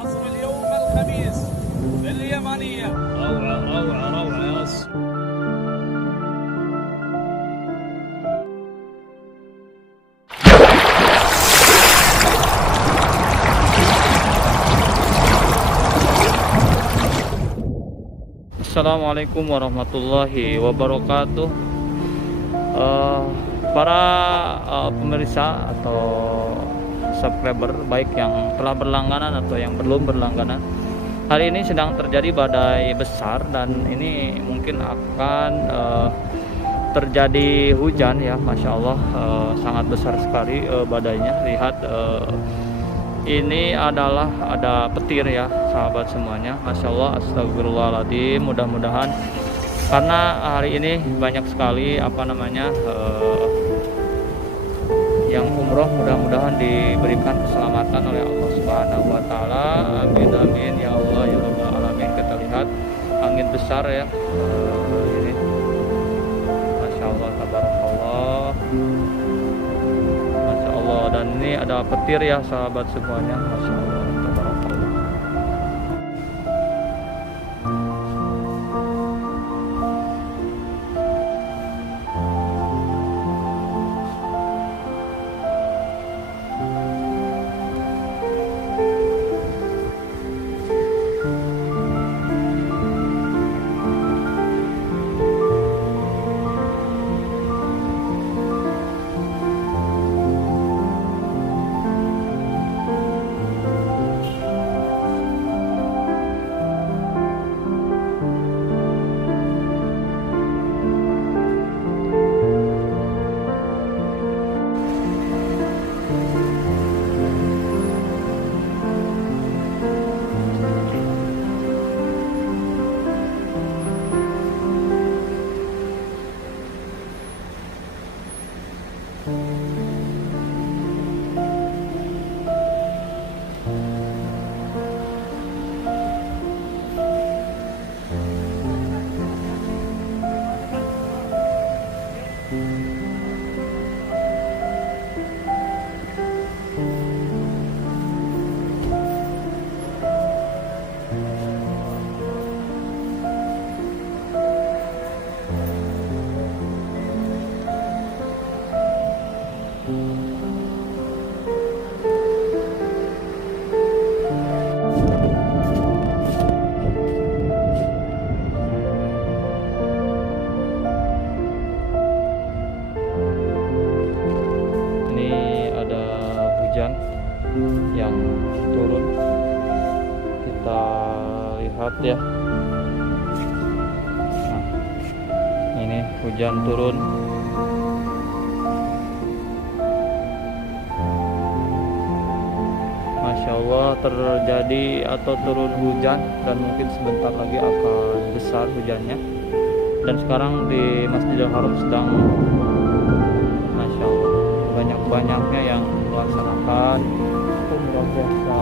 عصر اليوم الخميس باليمنية. روعة روعة روعة يا Assalamualaikum warahmatullahi wabarakatuh. Para pemirsa atau subscriber baik yang telah berlangganan atau yang belum berlangganan, hari ini sedang terjadi badai besar dan ini mungkin akan terjadi hujan ya. Masya Allah, sangat besar sekali badainya. Lihat, ini adalah ada petir ya sahabat semuanya. Masya Allah, astagfirullahaladzim. Mudah-mudahan, karena hari ini banyak sekali yang umroh, mudah-mudahan diberikan keselamatan oleh Allah Subhanahu wa taala. Amin amin ya Allah ya rabbal alamin. Kita lihat angin besar ya. Ini Masya Allah, tabarakallah. Masya Allah, dan ini ada petir ya sahabat semuanya. Masya Allah, tabarakallah. Hujan yang turun, kita lihat ya. Nah, ini hujan turun. Masya Allah, terjadi atau turun hujan dan mungkin sebentar lagi akan besar hujannya. Dan sekarang di Masjidil Haram sedang, Masya Allah, banyak-banyaknya yang melaksanakan umrah biasa.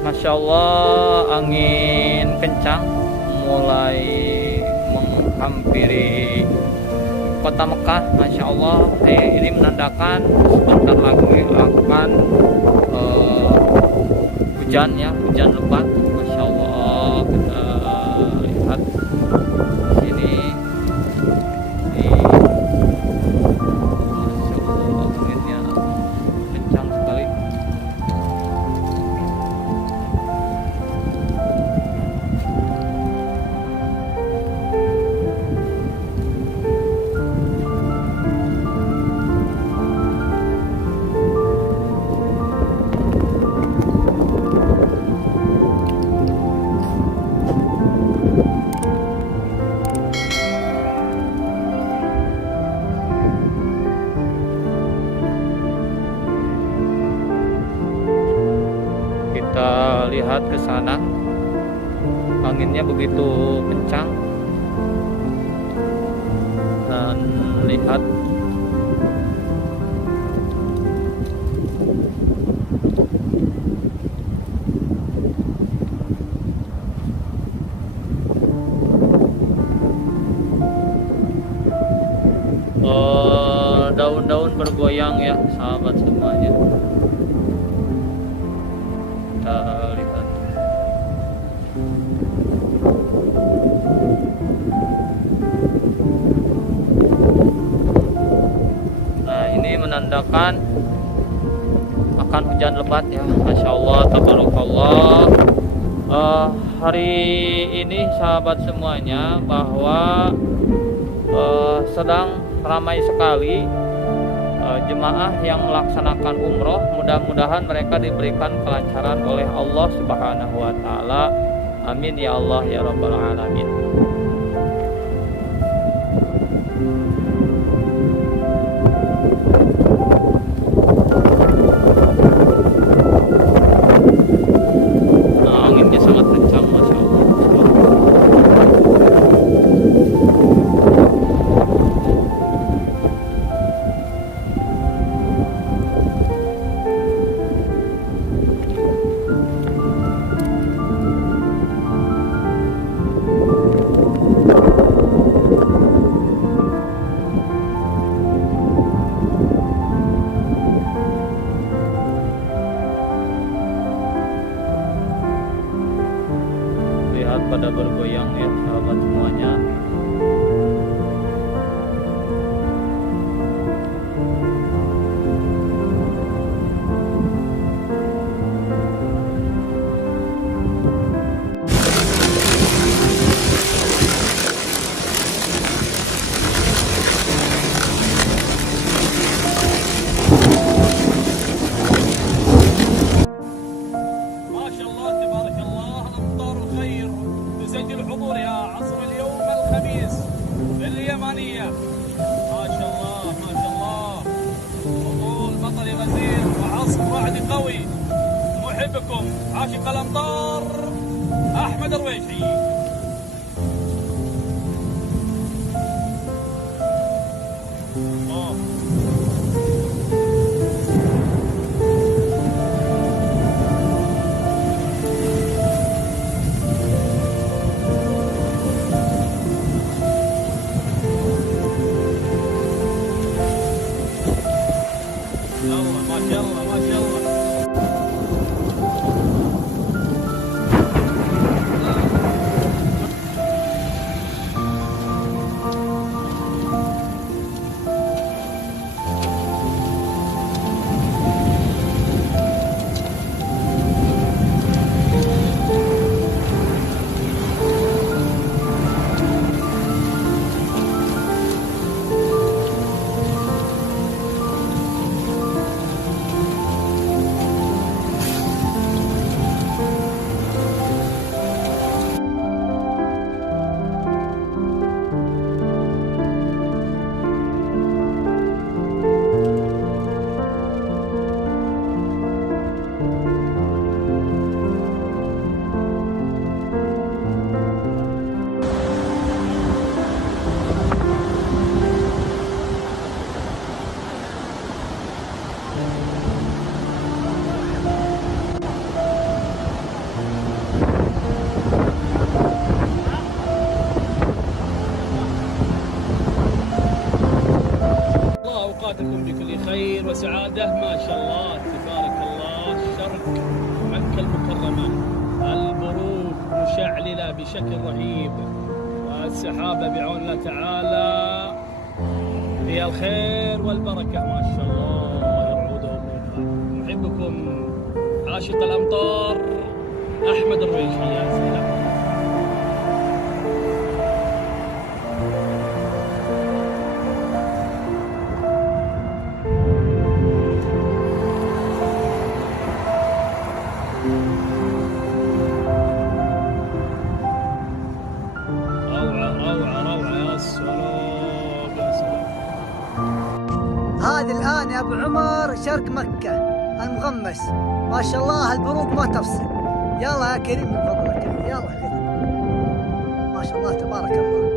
Masya Allah, angin kencang mulai menghampiri kota Mekah. Masya Allah, ini menandakan sebentar lagi akan hujan ya, hujan lebat. Masya Allah, kita lihat sini. Masya Allah, anginnya kencang sekali. lihat ke sana, anginnya begitu kencang, dan lihat daun-daun bergoyang ya sahabat semuanya. Kita lihat. Nah, ini menandakan akan hujan lebat ya. Masya Allah, tabarakallah. Hari ini sahabat semuanya bahwa sedang ramai sekali jemaah yang melaksanakan umroh. Mudah-mudahan mereka diberikan kelancaran oleh Allah Subhanahu wa taala. Amin ya Allah ya rabbal alamin. Nah, anginnya sangat kencang, masya Allah. Lihat pada bergoyang ya sahabat semuanya. ما شاء الله تبارك الله، الأمطار الخير تسجل حضور يا عصر اليوم الخميس في اليمانية. ما شاء الله ما شاء الله، هطول مطر غزير وعصر رعد قوي. محبكم عاشق الأمطار أحمد الرويشي. الله. الله ما شاء الله ما شاء الله. الله أوقاتكم بكل خير وسعادة. ما شاء الله تبارك الله، شرق مكة المكرمة البروق مشعللة بشكل رهيب، والسحابة بعون الله تعالى فيها الخير والبركة. ما شاء الله يرعود وبوها. محبكم عاشق الأمطار أحمد الرويشي. يا سلام. روعة روعة روعة، يا سلام يا سلام. هذه الآن يا أبو عمر شرق مكة المغمس، ما شاء الله البروق ما تفصل، يلا يا كريم من فضلك، يلا كذا. ما شاء الله تبارك الله.